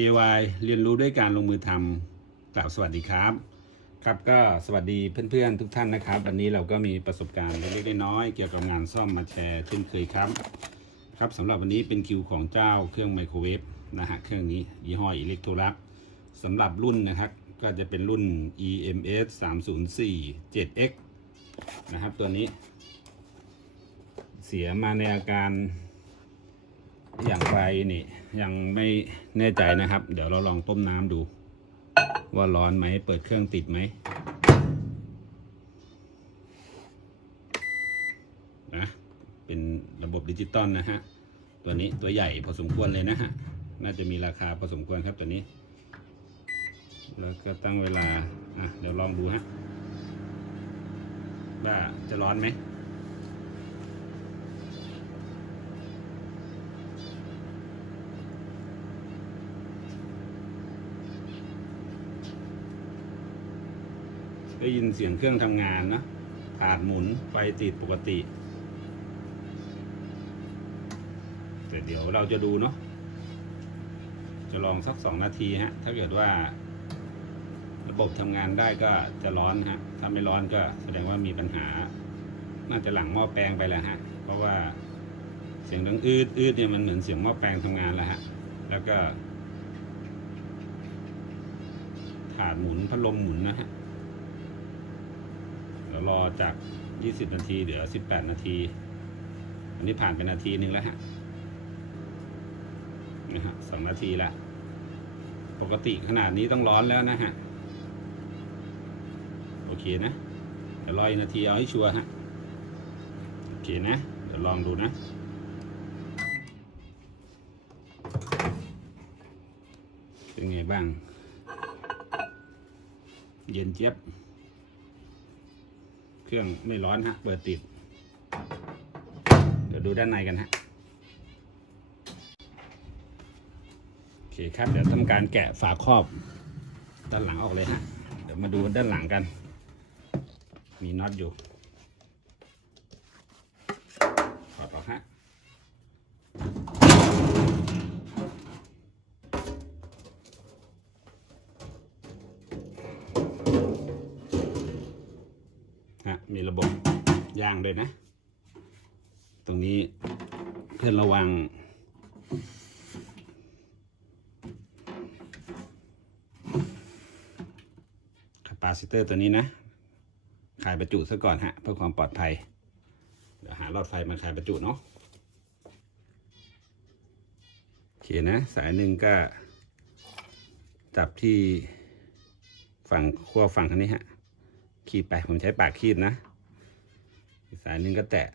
DIY เรียนรู้ด้วยการลงมือทำกล่าวสวัสดีครับ ครับก็สวัสดีเพื่อนๆทุกท่านนะครับ วันนี้เราก็มีประสบการณ์เล็กๆน้อยๆเกี่ยวกับงานซ่อมมาแชร์เช่นเคยครับ ครับสำหรับวันนี้เป็นคิวของเจ้าเครื่องไมโครเวฟนะฮะเครื่องนี้ยี่ห้ออิเล็กโทรลักสำหรับรุ่นนะครับก็จะเป็นรุ่น EMS 304 7X นะครับตัวนี้ เสียมาในอาการ อย่างไรนี่ ยังไม่แน่ใจนะครับ เดี๋ยวเราลองต้มน้ำดู ว่าร้อนไหมเปิดเครื่องติดไหมนะเป็นระบบดิจิตอลนะฮะ ตัวนี้ตัวใหญ่พอสมควรเลยนะฮะ น่าจะมีราคาพอสมควรครับตัวนี้ แล้วก็ตั้งเวลา อะ เดี๋ยวลองดูฮะว่าจะร้อนไหม ได้ยินเสียงเครื่องทำงานนะถาดหมุนไฟติดปกติ แต่เดี๋ยวเราจะดูเนาะจะลองสักสองนาทีฮะ ถ้าเกิดว่า ระบบทำงานได้ก็จะร้อนฮะ ถ้าไม่ร้อนก็แสดงว่ามีปัญหา น่าจะหลังหม้อแปลงไปแล้วฮะ เพราะว่าเสียงดังอืดอืดเนี่ยมันเหมือนเสียงหม้อแปลงทำงานแล้วฮะ แล้วก็ถาดหมุนพัดลมหมุนนะฮะ ยวรอจาก 20 นาทีเหลือ 18 นาที อันนี้ผ่านไปนาทีหนึ่งแล้วฮะนะฮะสองนาทีละปกติขนาดนี้ต้องร้อนแล้วนะฮะ โอเคนะ เดี๋ยวรออีกนาทีเอาให้ชัวร์ฮะ โอเคนะ เดี๋ยวลองดูนะเป็นไงบ้าง เย็นเจี๊ยบ เครื่องไม่ร้อนฮะ เปิดติด เดี๋ยวดูด้านในกันฮะ โอเคครับ เดี๋ยวทำการแกะฝาครอบด้านหลังออกเลยฮะ เดี๋ยวมาดูด้านหลังกัน มีน็อตอยู่ มีระบบย่างด้วยนะ ตรงนี้เพื่อนระวัง คาปาซิเตอร์ตัวนี้นะ ขายประจุซะก่อนฮะ เพื่อความปลอดภัย เดี๋ยวหาหลอดไฟมาขายประจุเนาะโอเคนะ สายหนึ่งก็จับที่ฝั่งขั้วฝั่งทางนี้ฮะ ขีดไป ผมใช้ปากขีดนะ อีกสายหนึ่งก็แตะ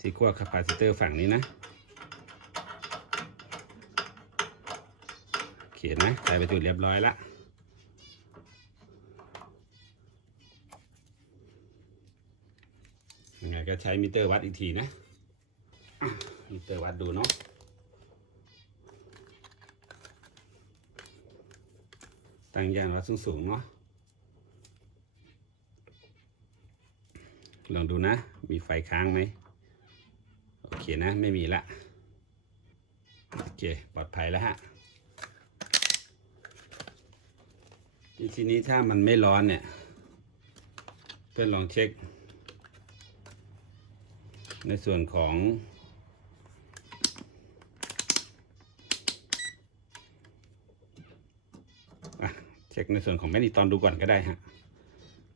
ที่ขั้วคาปาซิเตอร์ฝั่งนี้นะเขียนนะใส่ไปจุดเรียบร้อยละยังไงก็ใช้มิเตอร์วัดอีกทีนะอะมิเตอร์วัดดูเนาะตั้งยานวัดสูงๆเนาะ องดูนะ มีไฟค้างไหมโอเคนะ ไม่มีละ โอเค ปลอดภัยแล้วฮะทีนี้ถ้ามันไม่ร้อนเนี่ย เพื่อนลองเช็ค ในส่วนของอเช็คในส่วนของแมกนีตอนดูก่อนก็ได้ฮะ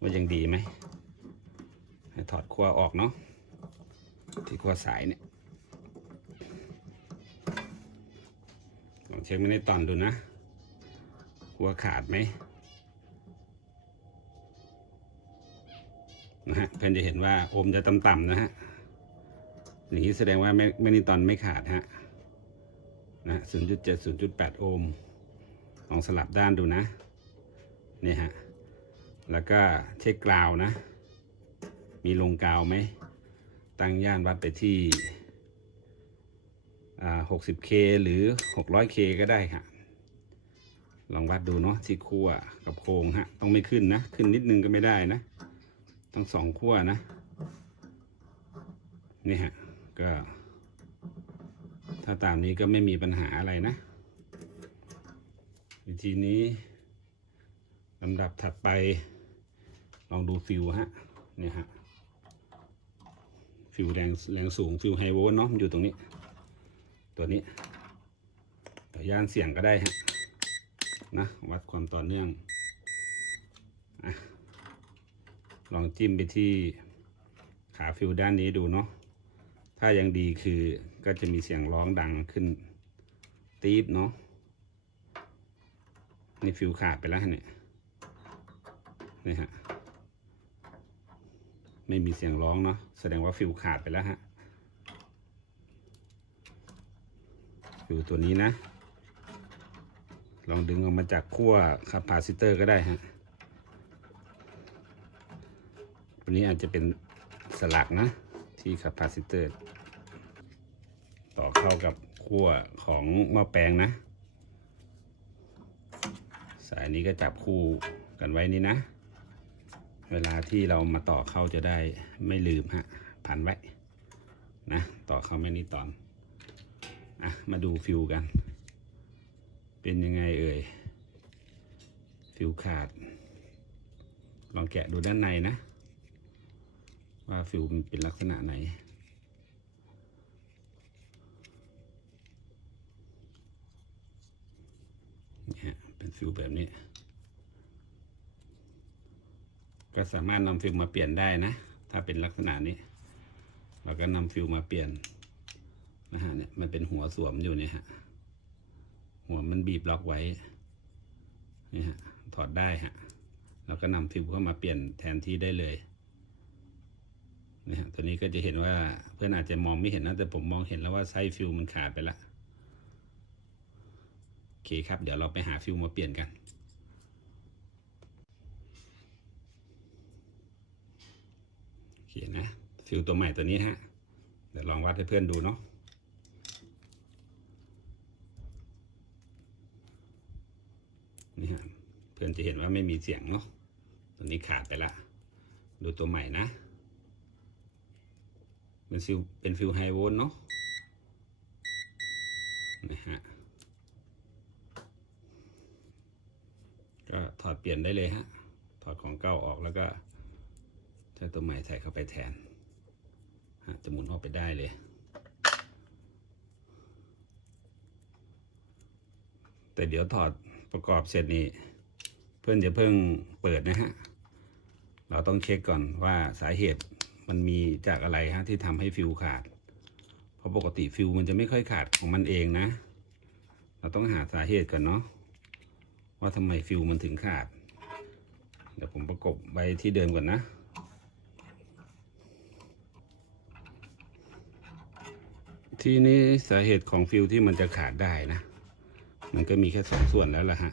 ว่ายังดีไหม ถอดขั้วออกเนาะที่ขั้วสายเนี่ยลองเช็คไม่ได้ตอนดูนะขั้วขาดไหมนะฮะเพื่อนจะเห็นว่าโอมจะต่ำๆนะฮะอย่างนี้แสดงว่าแมแมกนีตอนไม่ขาดฮะนะ0.7 0.8โอห์มลองสลับด้านดูนะเนี่ยฮะแล้วก็เช็คกราวนะ มีลงกาวไหม ตั้งย่านวัดไปที่อ่า 60K หรือ 600K ก็ได้ค่ะ ลองวัดดูเนาะที่ขั้วกับโครงฮะ ต้องไม่ขึ้นนะ ขึ้นนิดนึงก็ไม่ได้นะ ต้องสองขั้วนะ นี่ฮะ ก็ ถ้าตามนี้ก็ไม่มีปัญหาอะไรนะ วิธีนี้ลำดับถัดไป ลองดูฟิวฮะ เนี่ยฮะ ฟิวแรงแรงสูงฟิวไฮโวลต์เนาะมันอยู่ตรงนี้ ตัวนี้เดี๋ยวย่านเสียงก็ได้ฮะนะวัดความต่อเนื่องอลองจิ้มไปที่ขาฟิวด้านนี้ดูเนาะถ้ายังดีคือก็จะมีเสียงร้องดังขึ้นตีดเนาะนี่ฟิวขาดไปแล้วเนี่ยนี่ฮะ ไม่มีเสียงร้องเนาะแสดงว่าฟิวขาดไปแล้วฮะฟิวตัวนี้นะ ลองดึงออกมาจากขั้วคาปาซิเตอร์ก็ได้ฮะตัวนี้อาจจะเป็นสลักนะ ที่คาปาซิเตอร์ ต่อเข้ากับขั้วของหม้อแปลงนะ สายนี้ก็จับคู่กันไว้นี่นะ เวลาที่เรามาต่อเข้าจะได้ไม่ลืมฮะพันไว้นะต่อเข้าไม่นี่ตอนอะมาดูฟิวกัน เป็นยังไงเอ่ยฟิวขาด ลองแกะดูด้านในนะ ว่าฟิวมันเป็นลักษณะไหนเนี่ฮะเป็นฟิวแบบนี้ ก็สามารถนำฟิลมาเปลี่ยนได้นะ ถ้าเป็นลักษณะนี้ เราก็นำฟิลมาเปลี่ยนนะฮะเนี่ยมันเป็นหัวสวมอยู่เนี่ยฮะหัวมันบีบล็อกไว้นี่ฮะถอดได้ฮะแล้วก็นำฟิลเข้ามาเปลี่ยนแทนที่ได้เลยนี่ฮะตัวนี้ก็จะเห็นว่าเพื่อนอาจจะมองไม่เห็นนะแต่ผมมองเห็นแล้วว่าไส้ฟิลมันขาดไปละโอเคครับ เดี๋ยวเราไปหาฟิลมาเปลี่ยนกัน โอเค นะฟิลตัวใหม่ตัวนี้ฮะเดี๋ยวลองวัดให้เพื่อนดูเนาะนี่ฮะเพื่อนจะเห็นว่าไม่มีเสียงเนาะตัวนี้ขาดไปละ ดูตัวใหม่นะเป็นฟิลเป็นฟิลไฮโวลเนาะนะฮะก็ถอดเปลี่ยนได้เลยฮะ ถอดของเก่าออกแล้วก็ ถ้าตัวใหม่ใส่เข้าไปแทนจะหมุนออกไปได้เลย แต่เดี๋ยวถอดประกอบเสร็จนี่เพื่อนจะเพิ่งเปิดนะฮะ เราต้องเช็คก่อนว่าสาเหตุมันมีจากอะไรฮะที่ทำให้ฟิวขาด เพราะปกติฟิวมันจะไม่ค่อยขาดของมันเองนะ เราต้องหาสาเหตุก่อนเนาะว่าทำไมฟิวมันถึงขาด เดี๋ยวผมประกบไว้ที่เดิมก่อนนะ ทีนี้สาเหตุของฟิวที่มันจะขาดได้นะ มันก็มีแค่สองส่วนแล้วล่ะฮะ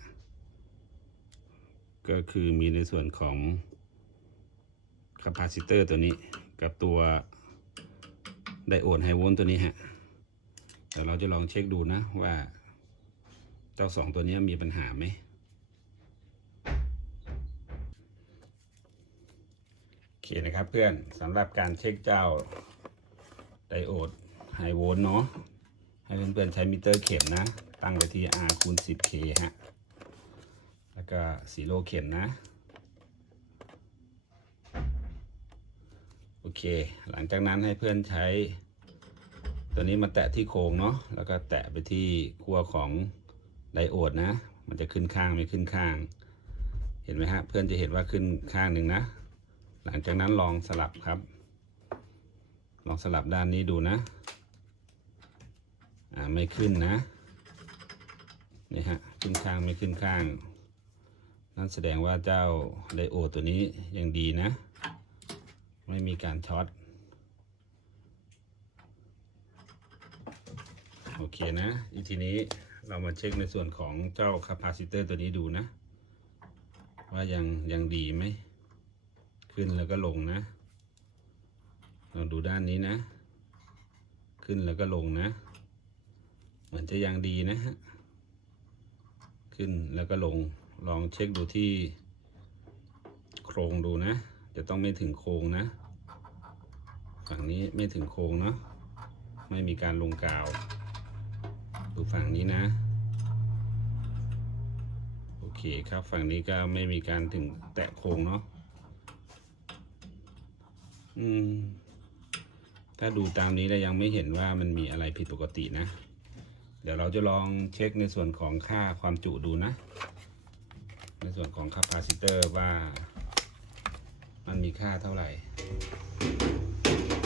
ก็คือมีในส่วนของคาปาซิเตอร์ตัวนี้กับตัวไดโอดไฮโวลต์ตัวนี้ฮะเดี๋ยวเราจะลองเช็คดูนะว่าเจ้าสองตัวนี้มีปัญหาไหม โอเคนะครับเพื่อนสำหรับการเช็คเจ้าไดโอด ไฮโวลต์เนาะ ให้เพื่อนๆใช้มิเตอร์เข็มนะ ตั้งไว้ที่ R คูณ 10K ฮะ แล้วก็สีโลเข็มนะ โอเค หลังจากนั้นให้เพื่อนใช้ ตัวนี้มาแตะที่โครงเนาะ แล้วก็แตะไปที่ขั้วของไดโอดนะ มันจะขึ้นข้างไม่ขึ้นข้าง เห็นไหมฮะ เพื่อนจะเห็นว่าขึ้นข้างหนึ่งนะ หลังจากนั้นลองสลับครับ ลองสลับด้านนี้ดูนะ อ่าไม่ขึ้นนะนี่ฮะขึ้นข้างไม่ขึ้นข้าง นั่นแสดงว่าเจ้าไดโอดตัวนี้ยังดีนะ ไม่มีการช็อตโอเคนะอีทีนี้เรามาเช็คในส่วนของเจ้าคาปาซิเตอร์ตัวนี้ดูนะ ว่ายังยังดีไหม ขึ้นแล้วก็ลงนะ เราดูด้านนี้นะ ขึ้นแล้วก็ลงนะ เหมือนจะยังดีนะฮะ ขึ้นแล้วก็ลง ลองเช็คดูที่ โครงดูนะ จะต้องไม่ถึงโครงนะ ฝั่งนี้ไม่ถึงโครงเนาะ ไม่มีการลงกาว ดูฝั่งนี้นะ โอเคครับ ฝั่งนี้ก็ไม่มีการถึงแตะโครงเนาะ อืมถ้าดูตามนี้แล้วยังไม่เห็นว่ามันมีอะไรผิดปกตินะ เดี๋ยวเราจะลองเช็คในส่วนของค่าความจุดูนะ ในส่วนของคาปาซิเตอร์ว่า มันมีค่าเท่าไหร่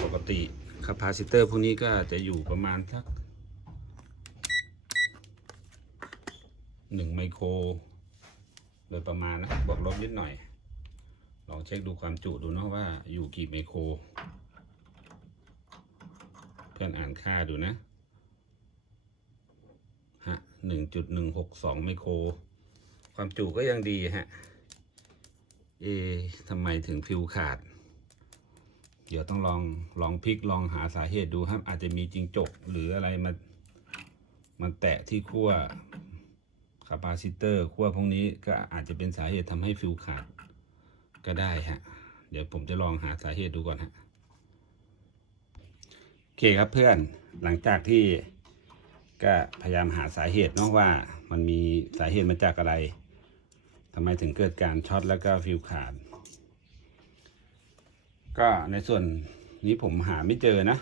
ปกติคาปาซิเตอร์พวกนี้ก็จะอยู่ประมาณสักหนึ่งไมโคร โดยประมาณนะบวกลบนิดหน่อย ลองเช็คดูความจุดูเนาะว่าอยู่กี่ไมโคร เพื่อนอ่านค่าดูนะ ฮะหนึ่งจุดหนึ่งหกสองไมโคร ความจุก็ยังดีฮะ เอะทำไมถึงฟิวขาด เดี๋ยวต้องลองลองพลิกลองหาสาเหตุดูครับ อาจจะมีจริงจกหรืออะไรมามันแตะที่ขั้วคาปาซิเตอร์ขั้วพวกนี้ก็อาจจะเป็นสาเหตุทำให้ฟิวขาดก็ได้ฮะ เดี๋ยวผมจะลองหาสาเหตุดูก่อนฮะ โอเคครับเพื่อนหลังจากที่ ก็พยายามหาสาเหตุเนาะว่ามันมีสาเหตุมาจากอะไรทำไมถึงเกิดการช็อตแล้วก็ฟิวขาด ก็ในส่วนนี้ผมหาไม่เจอนะ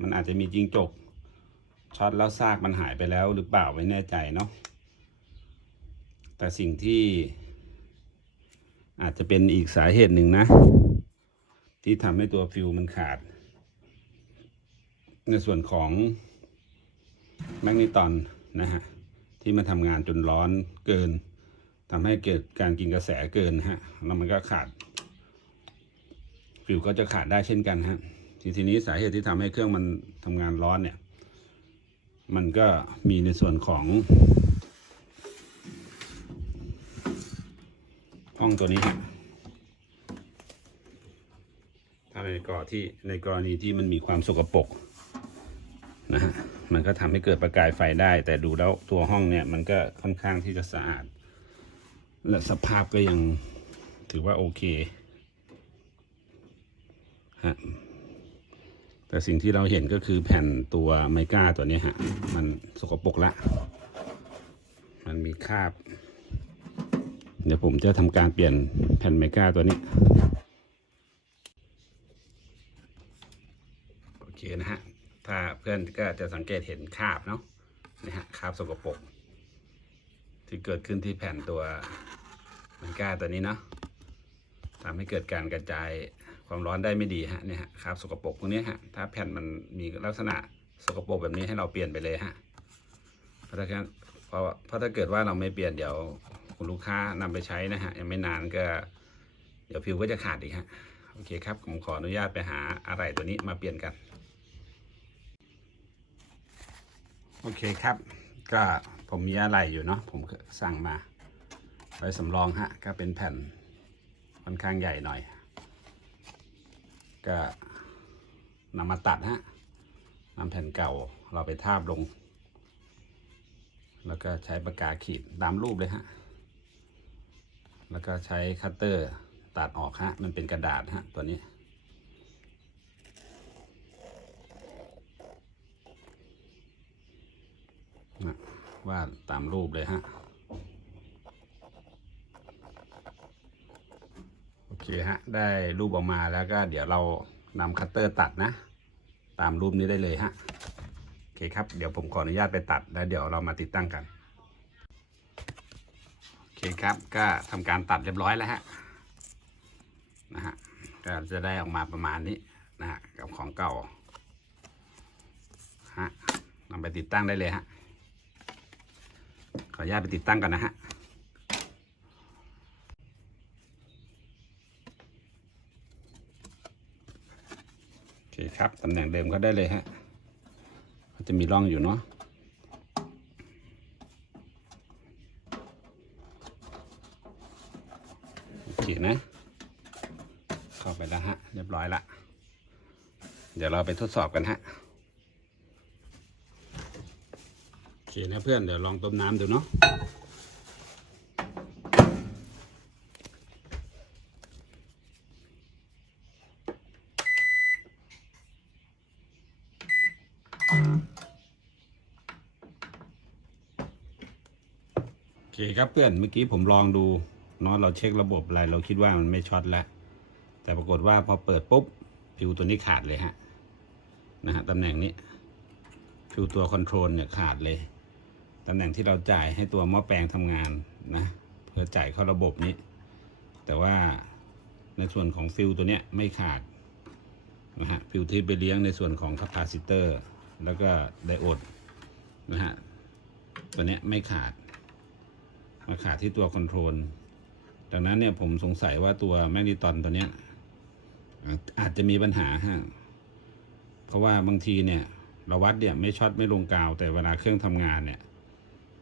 มันอาจจะมีจิงจกช็อตแล้วซากมันหายไปแล้วหรือเปล่าไม่แน่ใจเนาะแต่สิ่งที่อาจจะเป็นอีกสาเหตุหนึ่งนะ ที่ทำให้ตัวฟิวมันขาด ในส่วนของ แมกนีตอนนะฮะที่มันทำงานจนร้อนเกินทำให้เกิดการกินกระแสเกินฮะแล้วมันก็ขาดฟิวก็จะขาดได้เช่นกันฮะทีทีนี้สาเหตุที่ทำให้เครื่องมันทำงานร้อนเนี่ย มันก็มีในส่วนของห้องตัวนี้ฮะถ้าในกรณีที่ในกรณีที่มันมีความสกปรกนะฮะ มันก็ทำให้เกิดประกายไฟได้ แต่ดูแล้วตัวห้องเนี่ยมันก็ค่อนข้างที่จะสะอาด และสภาพก็ยังถือว่าโอเคฮะแต่สิ่งที่เราเห็นก็คือแผ่นตัวไมก้าตัวนี้ฮะ มันสกปรกละ มันมีคราบ เดี๋ยวผมจะทำการเปลี่ยนแผ่นไมก้าตัวนี้ โอเคนะฮะ ถ้าเพื่อนก็จะสังเกตเห็นคราบเนาะนี่ฮะคราบสกปรกที่เกิดขึ้นที่แผ่นตัวไมก้าตัวนี้เนาะทำให้เกิดการกระจายความร้อนได้ไม่ดีฮะเนี่ยฮะครับสกปรกพวกนี้ฮะถ้าแผ่นมันมีลักษณะสกปรกแบบนี้ให้เราเปลี่ยนไปเลยฮะเพราะถ้าเพราะเพราะถ้าเกิดว่าเราไม่เปลี่ยนเดี๋ยวคุณลูกค้านำไปใช้นะฮะยังไม่นานก็ เดี๋ยวผิวก็จะขาดอีกฮะโอเคครับผมขออนุญาตไปหาอะไรตัวนี้มาเปลี่ยนกัน โอเคครับ ก็ผมมีอะไรอยู่เนาะผมสั่งมา ไว้สำรองฮะ ก็เป็นแผ่นค่อนข้างใหญ่หน่อย ก็นำมาตัดฮะนำแผ่นเก่าเราไปทาบลง แล้วก็ใช้ปากกาขีดตามรูปเลยฮะ แล้วก็ใช้คัตเตอร์ตัดออกฮะ มันเป็นกระดาษฮะตัวนี้ นะวาดตามรูปเลยฮะ โอเคฮะ ได้รูปออกมาแล้วก็เดี๋ยวเรานำคัตเตอร์ตัดนะ ตามรูปนี้ได้เลยฮะ โอเคครับ เดี๋ยวผมขออนุญาตไปตัด แล้วเดี๋ยวเรามาติดตั้งกัน โอเคครับ ก็ทำการตัดเรียบร้อยแล้วฮะ นะฮะ ก็จะได้ออกมาประมาณนี้นะฮะ กับของเก่า ฮะนำไปติดตั้งได้เลยฮะ ออนุญาตไปติดตั้งกันนะฮะโอเคครับตำแหน่งเดิมก็ได้เลยฮะก็จะมีร่องอยู่เนาะโอเคนะ เข้าไปแล้วฮะ เรียบร้อยละ เดี๋ยวเราไปทดสอบกันฮะ โอเคนะเพื่อนเดี๋ยวลองต้มน้ำดูเนาะโอเคครับเพื่อนเมื่อกี้ผมลองดูเนาะเราเช็คระบบอะไรเราคิดว่ามันไม่ช็อตแล้ว แต่ปรากฏว่าพอเปิดปุ๊บฟิวตัวนี้ขาดเลยฮะนะฮะตำแหน่งนี้ฟิวตัวคอนโทรลเนี่ยขาดเลย ตำแหน่งที่เราจ่ายให้ตัวหม้อแปลงทำงานนะเพื่อจ่ายเข้าระบบนี้ แต่ว่าในส่วนของฟิวตัวเนี้ยไม่ขาดนะฮะฟิวที่ไปเลี้ยงในส่วนของคาปาซิเตอร์ แล้วก็ไดโอดนะฮะตัวเนี้ยไม่ขาดมาขาดที่ตัวคอนโทรลดังนั้นเนี่ยผมสงสัยว่าตัวแมกนิตอนตัวเนี้ยอาจอาจจะมีปัญหาฮะเพราะว่าบางทีเนี่ยเราวัดเนี่ยไม่ช็อตไม่ลงกาว แต่เวลาเครื่องทำงานเนี่ย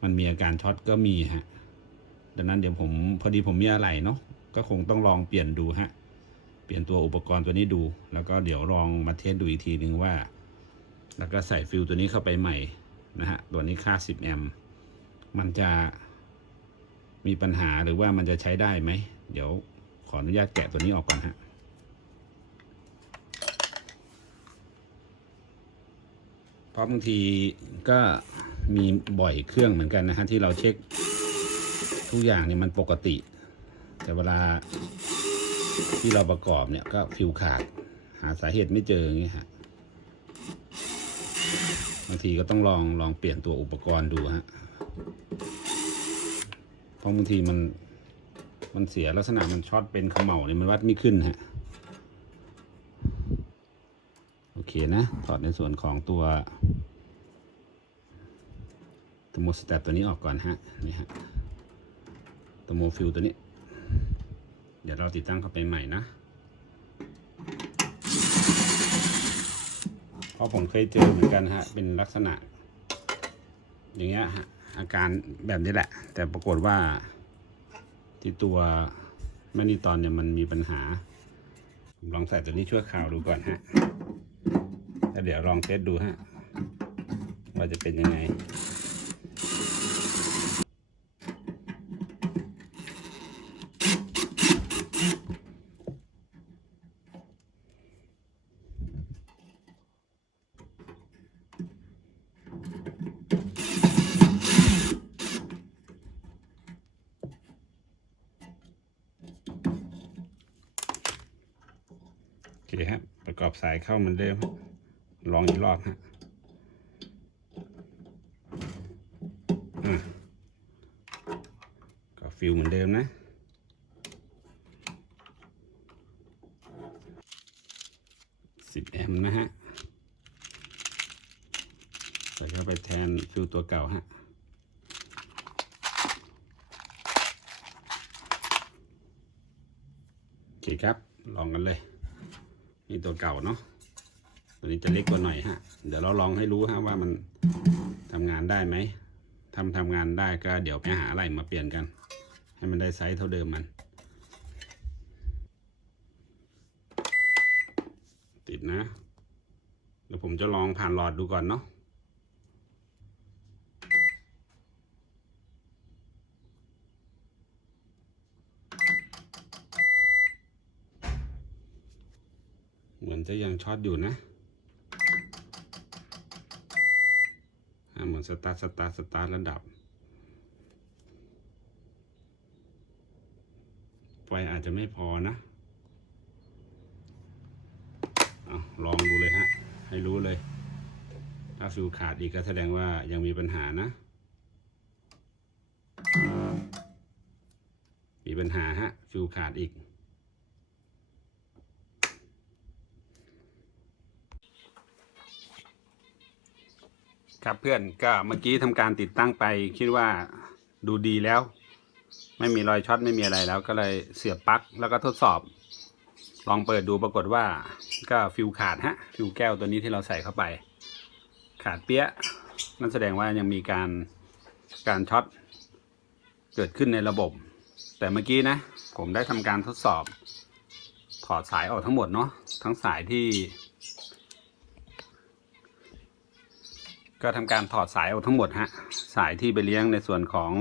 มันมีอาการช็อตก็มีฮะดังนั้นเดี๋ยวผมพอดีผมมีอะไรเนาะก็คงต้องลองเปลี่ยนดูฮะเปลี่ยนตัวอุปกรณ์ตัวนี้ดู แล้วก็เดี๋ยวลองมาเทสดูอีกทีหนึ่งว่า แล้วก็ใส่ฟิลตัวนี้เข้าไปใหม่นะฮะตัวนี้ค่า 10 แอมป์มันจะมีปัญหาหรือว่ามันจะใช้ได้ไหม เดี๋ยวขออนุญาตแกะตัวนี้ออกก่อนฮะเพราะบางทีก็ มีบ่อยเครื่องเหมือนกันนะฮะที่เราเช็คทุกอย่างเนี่ยมันปกติ แต่เวลาที่เราประกอบเนี่ยก็ฟิวขาด หาสาเหตุไม่เจออย่างเงี้ยฮะบางทีก็ต้องลองลองเปลี่ยนตัวอุปกรณ์ดูฮะเพราะบางทีมันมันเสียลักษณะมันช็อตเป็นเขม่าเนี่ยมันวัดไม่ขึ้นฮะโอเคนะถอดในส่วนของตัว โมสแตปตัวนี้ออกก่อนฮะนี่ฮะตัวโมฟิลตัวนี้ เดี๋ยวเราติดตั้งเข้าไปใหม่นะเพราะผมเคยเจอเหมือนกันฮะ เป็นลักษณะ อย่างเงี้ยฮะอาการแบบนี้แหละ แต่ปรากฏว่าที่ตัวแมกนีตอนเนี่ยมันมีปัญหา ผมลองใส่ตัวนี้ชั่วคราวดูก่อนฮะแล้วเดี๋ยวลองเทสดูฮะว่าจะเป็นยังไง คครับประกอบสายเข้าเหมือนเดิม ลองอีกรอบฮะอะก็ฟิลเหมือนเดิมนะสิบแอมป์นะฮะ ใส่เข้าไปแทนฟิลตัวเก่าฮะ โอเคครับ ลองกันเลย นี่ตัวเก่าเนาะตัวนี้จะเล็กกว่าหน่อยฮะ เดี๋ยวเราลองให้รู้ฮะว่ามันทำงานได้ไหมทำทำงานได้ก็เดี๋ยวไปหาอะไรมาเปลี่ยนกัน ให้มันได้ไซส์เท่าเดิมมัน ติดนะเดี๋ยวผมจะลองผ่านหลอดดูก่อนเนาะ เหมือน จะยังช็อตอยู่นะเหมือนสตาร์ทสตาร์ทสตาร์ทระดับ ไฟอาจจะไม่พอนะเอาลองดูเลยฮะ ให้รู้เลย ถ้าฟิวขาดอีกก็แสดงว่ายังมีปัญหานะ มีปัญหาฮะ ฟิวขาดอีก ครับเพื่อนก็เมื่อกี้ทำการติดตั้งไป คิดว่าดูดีแล้ว ไม่มีรอยช็อตไม่มีอะไรแล้วก็เลยเสียบปลั๊กแล้วก็ทดสอบ ลองเปิดดูปรากฏว่าก็ฟิวขาดฮะฟิวแก้วตัวนี้ที่เราใส่เข้าไป ขาดเปี้ยนั่นแสดงว่ายังมีการการช็อตเกิดขึ้นในระบบ แต่เมื่อกี้นะ ผมได้ทำการทดสอบ ถอดสายออกทั้งหมดเนาะทั้งสายที่ ก็ทำการถอดสายออกทั้งหมดฮะสายที่ไปเลี้ยงในส่วนของ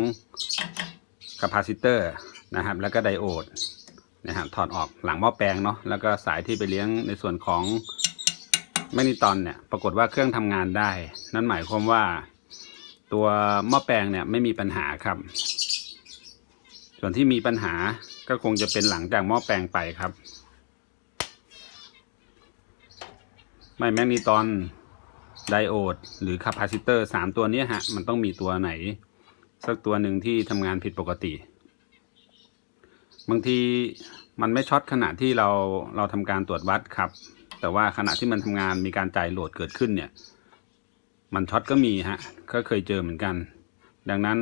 คาปาซิเตอร์นะครับ แล้วก็ไดโอดนะครับถอดออกหลังหม้อแปลงเนาะแล้วก็สายที่ไปเลี้ยงในส่วนของแมกนีตอนเนี่ยปรากฏว่าเครื่องทำงานได้ นั่นหมายความว่าตัวหม้อแปลงเนี่ยไม่มีปัญหาครับ ส่วนที่มีปัญหาก็คงจะเป็นหลังจากหม้อแปลงไปครับ ไม่แมกนีตอน ไดโอดหรือคาปาซิเตอร์สามตัวนี้ฮะ มันต้องมีตัวไหน สักตัวหนึ่งที่ทำงานผิดปกติ บางทีมันไม่ช็อตขณะที่เราเราทำการตรวจวัดครับ แต่ว่าขณะที่มันทำงานมีการจ่ายโหลดเกิดขึ้นเนี่ย มันช็อตก็มีฮะ ก็เคยเจอเหมือนกัน ดังนั้น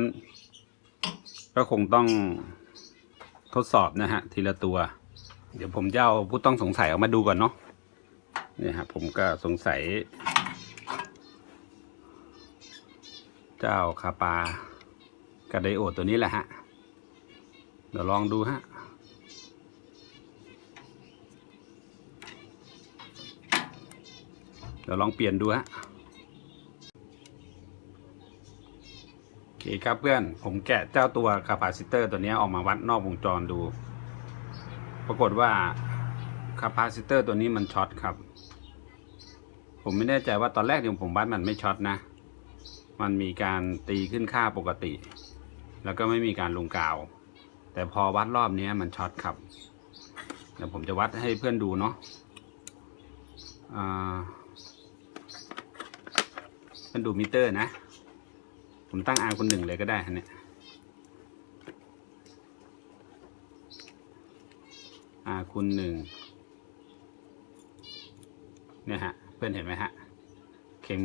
ก็คงต้องทดสอบนะฮะ ทีละตัว เดี๋ยวผมจะเอาผู้ต้องสงสัยออกมาดูก่อนเนาะเนี่ยฮะผมก็สงสัย เจ้าคาปากระไดโอดตัวนี้แหละฮะ เดี๋ยวลองดูฮะเดี๋ยวลองเปลี่ยนดูฮะโอเคครับเพื่อน ผมแกะเจ้าตัวคาปาซิเตอร์ตัวนี้ออกมาวัดนอกวงจรดู ปรากฏว่าคาปาซิเตอร์ตัวนี้มันช็อตครับ ผมไม่แน่ใจว่าตอนแรกที่ผมวัดมันไม่ช็อตนะ มันมีการตีขึ้นค่าปกติ แล้วก็ไม่มีการลงกาว แต่พอวัดรอบนี้มันช็อตครับ เดี๋ยวผมจะวัดให้เพื่อนดูเนาะอ่าเพื่อนดูมิเตอร์นะ ผมตั้งอาคนหนึ่งเลยก็ได้ฮะเนี่ยอาคุณหนึ่งเนี่ยฮะ เพื่อนเห็นไหมฮะ เข็ม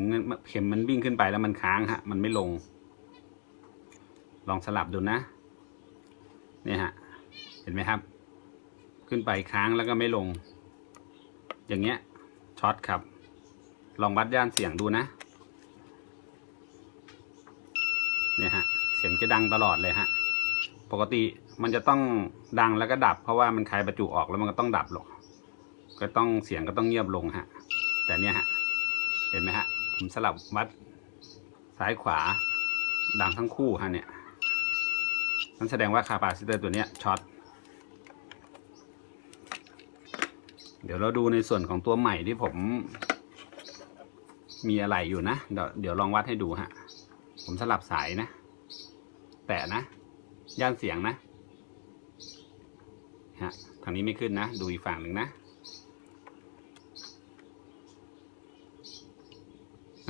เข็มมันวิ่งขึ้นไปแล้วมันค้างฮะ มันไม่ลง ลองสลับดูนะ เนี่ยฮะ เห็นไหมครับ ขึ้นไปค้างแล้วก็ไม่ลง อย่างเงี้ยช็อตครับ ลองวัดย่านเสียงดูนะ เนี่ยฮะ เสียงจะดังตลอดเลยฮะ ปกติมันจะต้องดังแล้วก็ดับ เพราะว่ามันคลายประจุออกแล้วมันก็ต้องดับลง ก็ต้องเสียงก็ต้องเงียบลงฮะ แต่เนี่ยฮะ เห็นไหมฮะ ผมสลับวัดซ้ายขวาดังทั้งคู่ฮะเนี่ยนั่นแสดงว่าคาปาซิเตอร์ตัวเนี้ยช็อต เดี๋ยวเราดูในส่วนของตัวใหม่ที่ผม มีอะไรอยู่นะ เดี๋ยวเดี๋ยวลองวัดให้ดูฮะ ผมสลับสายนะ แตะนะ ย่านเสียงนะ ฮะ ทางนี้ไม่ขึ้นนะ ดูอีกฝั่งหนึ่งนะ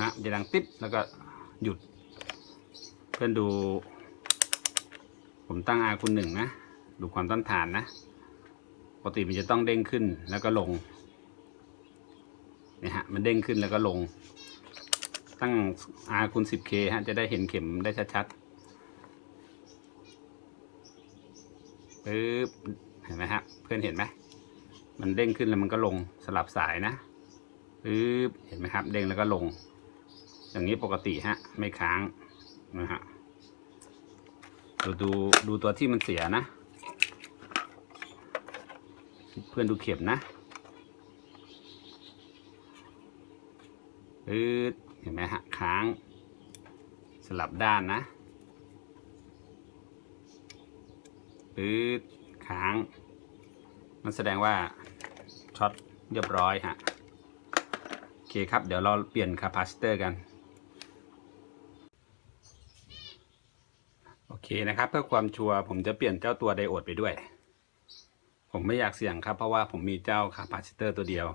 นะจะดังติ๊บแล้วก็หยุด เพื่อนดู ผมตั้งอาคุณหนึ่งนะ ดูความต้านทานนะ ปกติมันจะต้องเด้งขึ้นแล้วก็ลงเนี่ยฮะ มันเด้งขึ้นแล้วก็ลง ตั้ง R คูณ 10K ฮะ จะได้เห็นเข็มได้ชัดๆปึ๊บเห็นไหมฮะ เพื่อนเห็นไหมมันเด้งขึ้นแล้วมันก็ลงสลับสายนะปึ๊บเห็นไหมครับ เด้งแล้วก็ลง อย่างนี้ปกติฮะ ไม่ค้างนะฮะดูดูดูตัวที่มันเสียนะ เพื่อนดูเข็มนะปึ๊ดเห็นไหมฮะค้าง สลับด้านนะปึ๊ดค้าง มันแสดงว่าช็อตเรียบร้อยฮะโอเคครับ เดี๋ยวเราเปลี่ยนคาปาซิเตอร์กัน โอ เคนะครับ เพื่อความชัวร์ผมจะเปลี่ยนเจ้าตัวไดโอดไปด้วย ผมไม่อยากเสี่ยงครับ เพราะว่าผมมีเจ้าคาปาซิเตอร์ตัวเดียว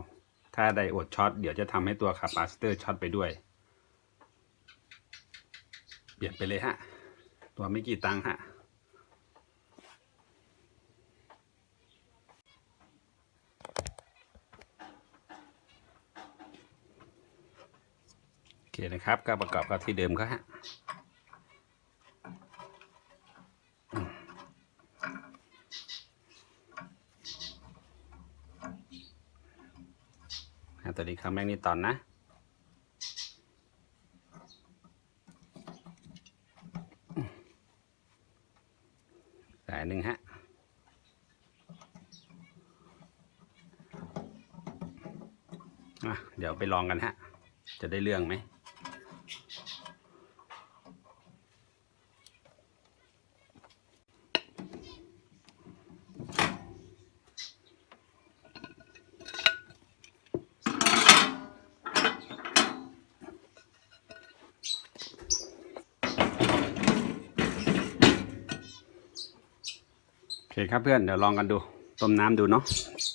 ถ้าไดโอดช็อตเดี๋ยวจะทำให้ตัวคาปาซิเตอร์ช็อตไปด้วย เปลี่ยนไปเลยฮะ ตัวไม่กี่ตังค์ฮะโอเคนะครับก็ประกอบกับที่เดิมก็ฮะ ดีครับแมกนีตอนนะ สายหนึ่งฮะอะเดี๋ยวไปลองกันฮะ จะได้เรื่องไหม คครับเพื่อนเดี๋ยวลองกันดู ต้มน้ำดูเนาะ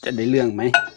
จะได้เรื่องไหมอืม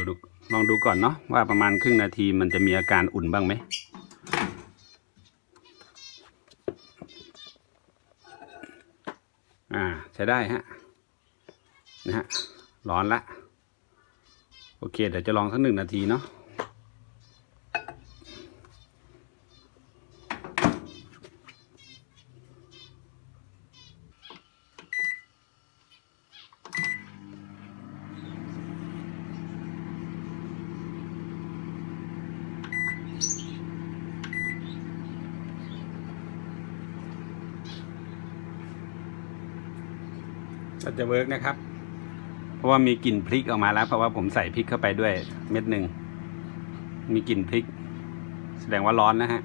ดูดูลองดูก่อนเนาะว่าประมาณครึ่งนาทีมันจะมีอาการอุ่นบ้างไหมอ่าใช้ได้ฮะนะฮะร้อนละ โอเค เดี๋ยวจะลองสักหนึ่งนาทีเนาะ เวิร์กนะครับ เพราะว่ามีกลิ่นพริกออกมาแล้ว เพราะว่าผมใส่พริกเข้าไปด้วยเม็ดหนึ่ง มีกลิ่นพริก แสดงว่าร้อนนะฮะ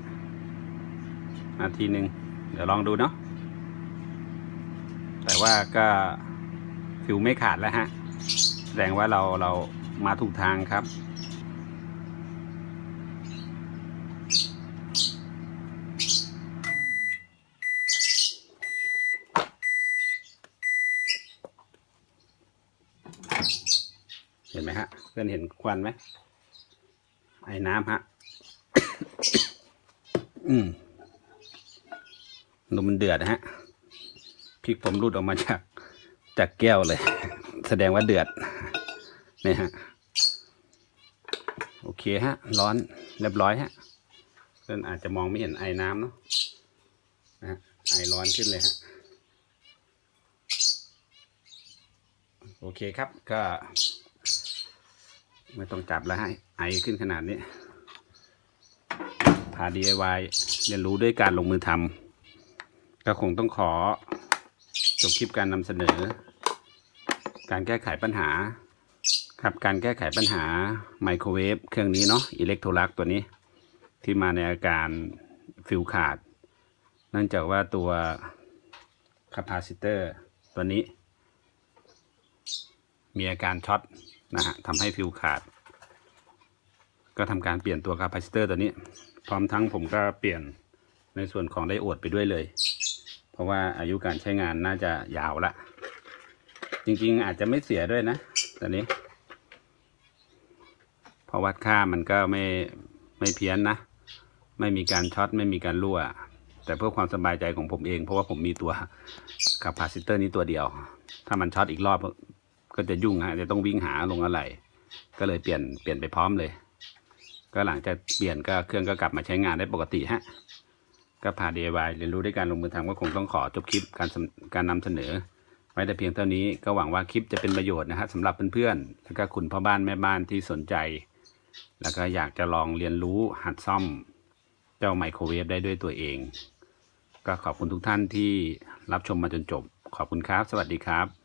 นาทีหนึ่งเดี๋ยวลองดูเนาะ แต่ว่าก็ฟิวไม่ขาดแล้วฮะ แสดงว่าเราเรามาถูกทางครับ เห็นไหมฮะ เพื่อนเห็นควันไหมไอ้น้ำฮะอืมลมมันเดือดนะฮะพริกผมรูดออกมาจากจากแก้วเลย แสดงว่าเดือดนี่ฮะโอเคฮะ ร้อนเรียบร้อยฮะเพื่อนอาจจะมองไม่เห็นไอ้น้ำเนาะนะฮะไอร้อนขึ้นเลยฮะโอเคครับก็ ไม่ต้องจับแล้วให้ไอขึ้นขนาดนี้ พา DIY เรียนรู้ด้วยการลงมือทำก็คงต้องขอจบคลิปการนำเสนอ การแก้ไขปัญหา ครับการแก้ไขปัญหาไมโครเวฟเครื่องนี้เนาะอิเล็กโทรลักตัวนี้ ที่มาในอาการฟิวขาด เนื่องจากว่าตัวคาปาซิเตอร์ตัวนี้ มีอาการช็อต นะฮะทำให้ฟิวขาด ก็ทำการเปลี่ยนตัวคาปาซิเตอร์ตัวนี้ พร้อมทั้งผมก็เปลี่ยนในส่วนของไดโอดไปด้วยเลย เพราะว่าอายุการใช้งานน่าจะยาวละ จริงๆอาจจะไม่เสียด้วยนะตอนนี้เพราะวัดค่ามันก็ไม่ไม่เพี้ยนนะ ไม่มีการช็อตไม่มีการรั่วแต่เพื่อความสบายใจของผมเอง เพราะว่าผมมีตัวคาปาซิเตอร์นี้ตัวเดียว ถ้ามันช็อตอีกรอบ ก็จะยุ่งฮะจะต้องวิ่งหาลงอะไร ก็เลยเปลี่ยนเปลี่ยนไปพร้อมเลย ก็หลังจากเปลี่ยนก็เครื่องก็กลับมาใช้งานได้ปกติฮะก็พา DIY เรียนรู้ด้วยการลงมือทำก็คงต้องขอจบคลิปการการนำเสนอ ไว้แต่เพียงเท่านี้ก็หวังว่าคลิปจะเป็นประโยชน์นะฮะสำหรับเพื่อนๆแล้วก็คุณพ่อบ้านแม่บ้านที่สนใจ แล้วก็อยากจะลองเรียนรู้หัดซ่อม เจ้าไมโครเวฟได้ด้วยตัวเอง ก็ขอบคุณทุกท่านที่รับชมมาจนจบ ขอบคุณครับ สวัสดีครับ